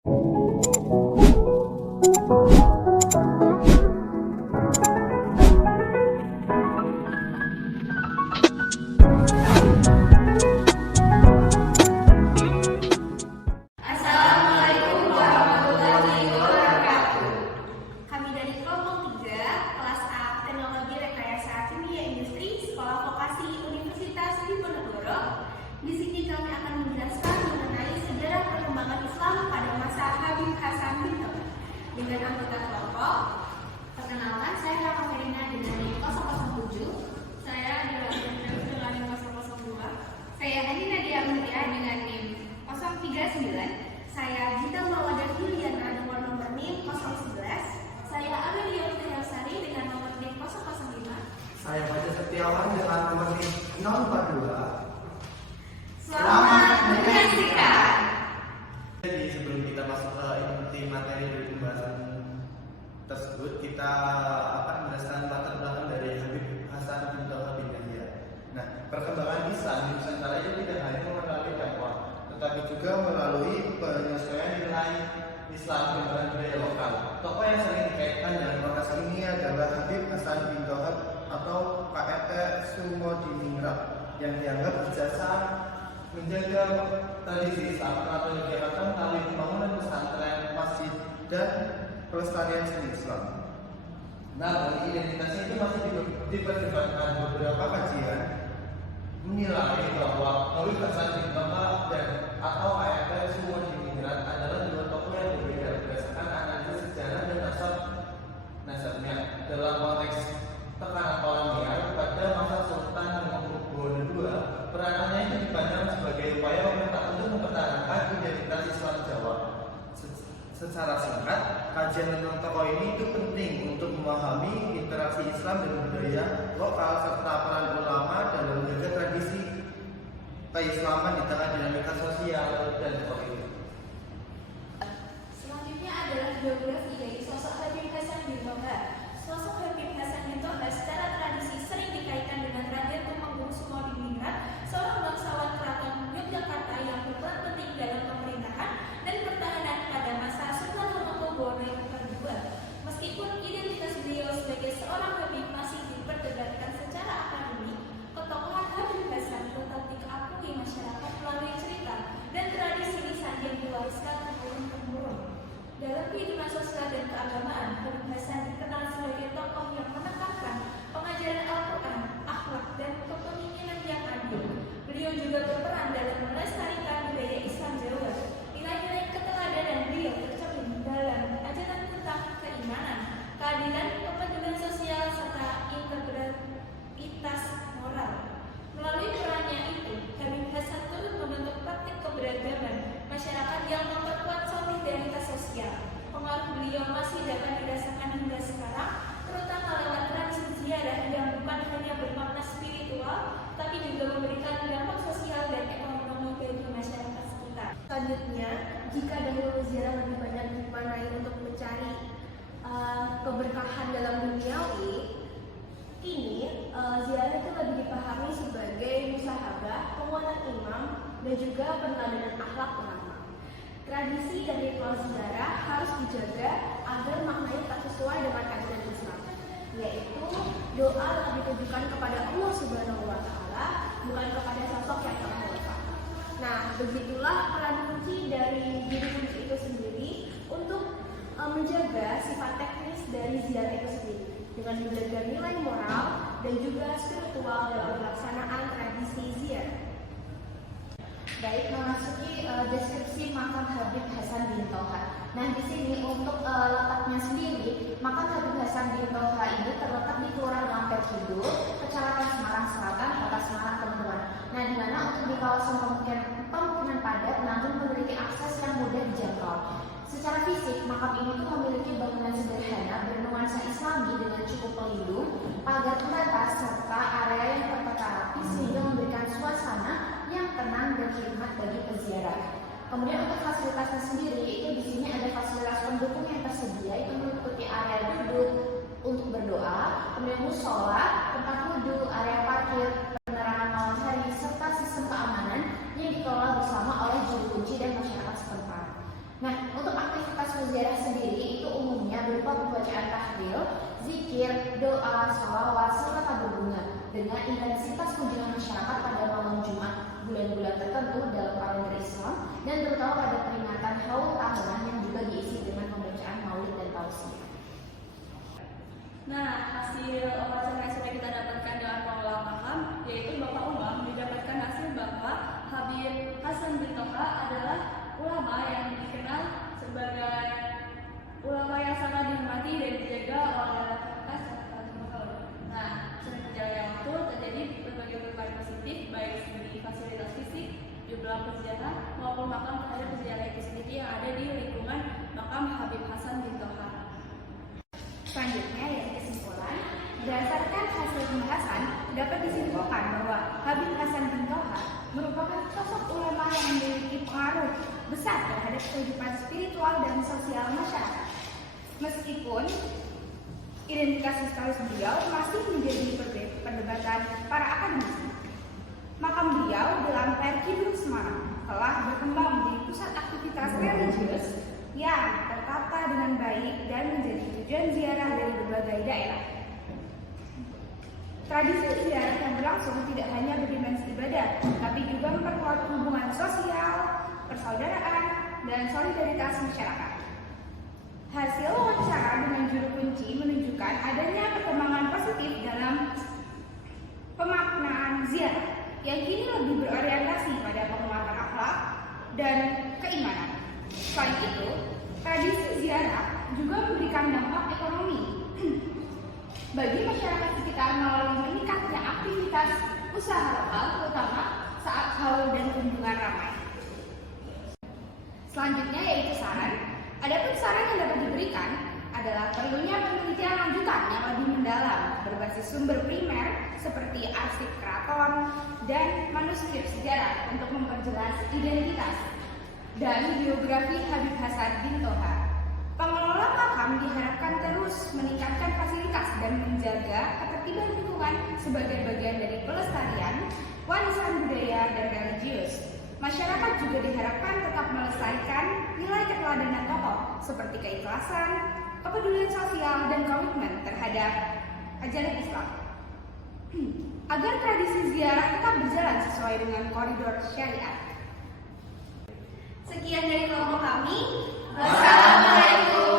Assalamualaikum warahmatullahi wabarakatuh. Kami dari kelompok 3, kelas A, Teknologi Rekayasa Kimia Industri, Sekolah Vokasi Universitas Diponegoro. Di sini kami akan menjelaskan mengenai sejarah perkembangan Islam pada masa Habib Hasan bin Thabit. Dengan anggota kelompok, perkenalkan, saya Raka Merina dengan NIM 007. Saya Dilakukan dengan NIM 002. Saya Hani Nadia Mutia dengan NIM 039. Saya Gita Mawadah Juliana dengan nomor NIM 011. Saya Amelia Utayasari dengan nomor NIM 005. Saya Fajar Setiawan dengan nomor NIM 042. Selamat menyaksikan. Jadi sebelum kita masuk ke inti materi dari pembahasan tersebut, kita akan menjelaskan latar belakang dari Habib Hasan bin Thabit bin Yahya. Nah, perkembangan Islam di Nusantara itu tidak hanya melalui dakwah, tetapi juga melalui penyesuaian nilai Islam dengan budaya lokal. Tokoh yang sering dikaitkan dengan lokasi ini adalah Habib Hasan bin Thabit atau KRT Sumodiningrat yang dianggap berjasa menjaga tradisi Islam atau kegiatan melalui pembangunan pesantren, masjid, dan pelestarian seni Islam. Nah, identitasnya itu masih diperdebatkan. Beberapa kajian menilai bahwa Habib Hasan bin Thabit dan atau KRT Sumodiningrat adalah dua tokoh yang berbeda berdasarkan analisis sejarah dan nasabnya dalam konteks tekanan kolonial pada masa Sultan Hamengkubuwono II. Peranannya itu dipandang sebagai upaya pemerintah untuk mempertahankan identitas Islam Jawa. Secara singkat, kajian tentang tokoh ini itu penting untuk memahami interaksi Islam dan budaya lokal serta peran ulama dalam menjaga tradisi keislaman di tengah dinamika sosial dan politik. Selanjutnya adalah biografi dari sosok Habib Hasan bin Thabit. Sosok Habib Hasan bin Thabit secara tradisi sering dikaitkan dengan Raden Temenggung Sumodiningrat, seorang bangsawan keraton Yogyakarta yang berperan penting dalam pemerintahan dan pertahanan pada masa Sultan Hamengkubuwono II. Meskipun identitas beliau sebagai seorang Habib masih diperdebatkan secara akademik, ketokohan Habib Hasan tetap diakui masyarakat melalui cerita dan tradisi lisan yang diwariskan turun-temurun. Dalam kehidupan sosial dan keagamaan, Habib Hasan dikenal sebagai tokoh yang menekankan pengajaran Al-Quran, akhlak, dan kepemimpinan yang adil. Beliau juga berperan dalam melestarikan budaya Islam Jawa. Nilai-nilai keteladanan beliau tercermin dalam ajaran tentang keimanan, keadilan, kepedulian sosial, serta integritas moral. Melalui perannya itu, Habib Hasan turut membentuk praktik keberagaman masyarakat yang memperkuat solidaritas sosial. Pengaruh beliau masih dapat dirasakan hingga sekarang, terutama lewat tradisi ziarah yang bukan hanya bermakna spiritual, tapi juga memberikan dampak sosial dan ekonomi bagi masyarakat sekitar. Selanjutnya, jika dahulu ziarah lebih banyak dimaknai untuk mencari keberkahan dalam duniawi, kini ziarah itu lebih dipahami sebagai musahabah, penguatan imam, dan juga peneladanan akhlak ulama. Tradisi dan ritual ziarah harus dijaga agar maknanya tak sesuai dengan ajaran Islam, yaitu doa yang ditujukan kepada Allah Subhanahu wa Ta'ala, bukan kepada sosok yang terhormat. Nah, begitulah peran kunci dari diri kunci itu sendiri untuk menjaga sifat teknis dari ziarah itu sendiri, dengan menjaga nilai moral dan juga spiritual dalam pelaksanaan tradisi ziarah. Baik, memasuki deskripsi makam Habib Hasan bin Thabit. Nah, di sini untuk letaknya sendiri, makam Habib Hasan bin Thabit ini terletak di Kelurahan Ampel Kidul, Kecamatan Semarang Selatan, Kota Semarang, teman-teman. Nah, di mana untuk di kawasan pemukiman padat, namun memiliki akses yang mudah dijangkau. Secara fisik, makam ini tuh memiliki bangunan sederhana bernuansa Islami dengan cukup pelindung, pagar pembatas, serta area yang tertata rapi sehingga memberikan suasana yang tenang dan khidmat bagi peziarah. Kemudian untuk fasilitasnya sendiri, itu di sini ada fasilitas pendukung yang tersedia, itu meliputi area duduk untuk berdoa, kemudian musola, tempat wudhu, area parkir, penerangan malam hari, serta sistem keamanan yang dikelola bersama oleh juru kunci dan masyarakat setempat. Nah, untuk ziarah sendiri itu umumnya berupa pembacaan tahlil, zikir, doa, sholawat, serta tabur bunga dengan intensitas kunjungan masyarakat pada malam Jumat bulan-bulan tertentu dalam kalender Islam dan terutama pada peringatan haul tahunan yang juga diisi dengan pembacaan maulid dan tausiah. Nah, hasil wawancara yang sudah kita dapatkan dengan pengelola makam, yaitu Bapak Umam, didapatkan hasil bahwa Habib Hasan bin Toha adalah ulama yang dikenal sebagai ulama yang sangat dihormati dan dijaga oleh masyarakat secara terbuka. Nah, sering berjalannya waktu terjadi berbagai perubahan positif baik segi fasilitas fisik, jumlah peziarah maupun makam terhadap peziarah itu sendiri yang ada di lingkungan makam Habib Hasan bin Toha. Selanjutnya dari kesimpulan, berdasarkan hasil pembahasan dapat disimpulkan bahwa Habib Hasan bin Toha merupakan sosok ulama yang memiliki pengaruh besar terhadap kehidupan spiritual dan sosial masyarakat. Meskipun identitas historis beliau masih menjadi perdebatan para akademisi, makam beliau di Lamper Kidul Semarang telah berkembang menjadi pusat aktivitas religius yang tertata dengan baik dan menjadi tujuan ziarah dari berbagai daerah. Tradisi ziarah yang berlangsung tidak hanya berdimensi ibadah, tapi juga memperkuat hubungan sosial, persaudaraan, dan solidaritas masyarakat. Hasil wawancara dengan juru kunci menunjukkan adanya perkembangan positif dalam pemaknaan ziarah yang kini lebih berorientasi pada penguatan akhlak dan keimanan. Selain itu, tradisi ziarah juga memberikan dampak ekonomi bagi masyarakat sekitar melalui meningkatnya aktivitas usaha lokal, terutama saat haul dan kunjungan ramai. Selanjutnya yaitu saran. Adapun saran yang dapat diberikan adalah perlunya penelitian lanjutan yang lebih mendalam berbasis sumber primer seperti arsip keraton dan manuskrip sejarah untuk memperjelas identitas dan biografi Habib Hasan bin Toha. Pengelola makam diharapkan terus meningkatkan fasilitas dan menjaga ketertiban lingkungan sebagai bagian dari pelestarian warisan budaya dan religius. Masyarakat juga diharapkan tetap melestarikan nilai keteladanan tokoh seperti keikhlasan, kepedulian sosial, dan komitmen terhadap ajaran Islam. Agar tradisi ziarah tetap berjalan sesuai dengan koridor syariat. Sekian dari kelompok kami. Wassalamualaikum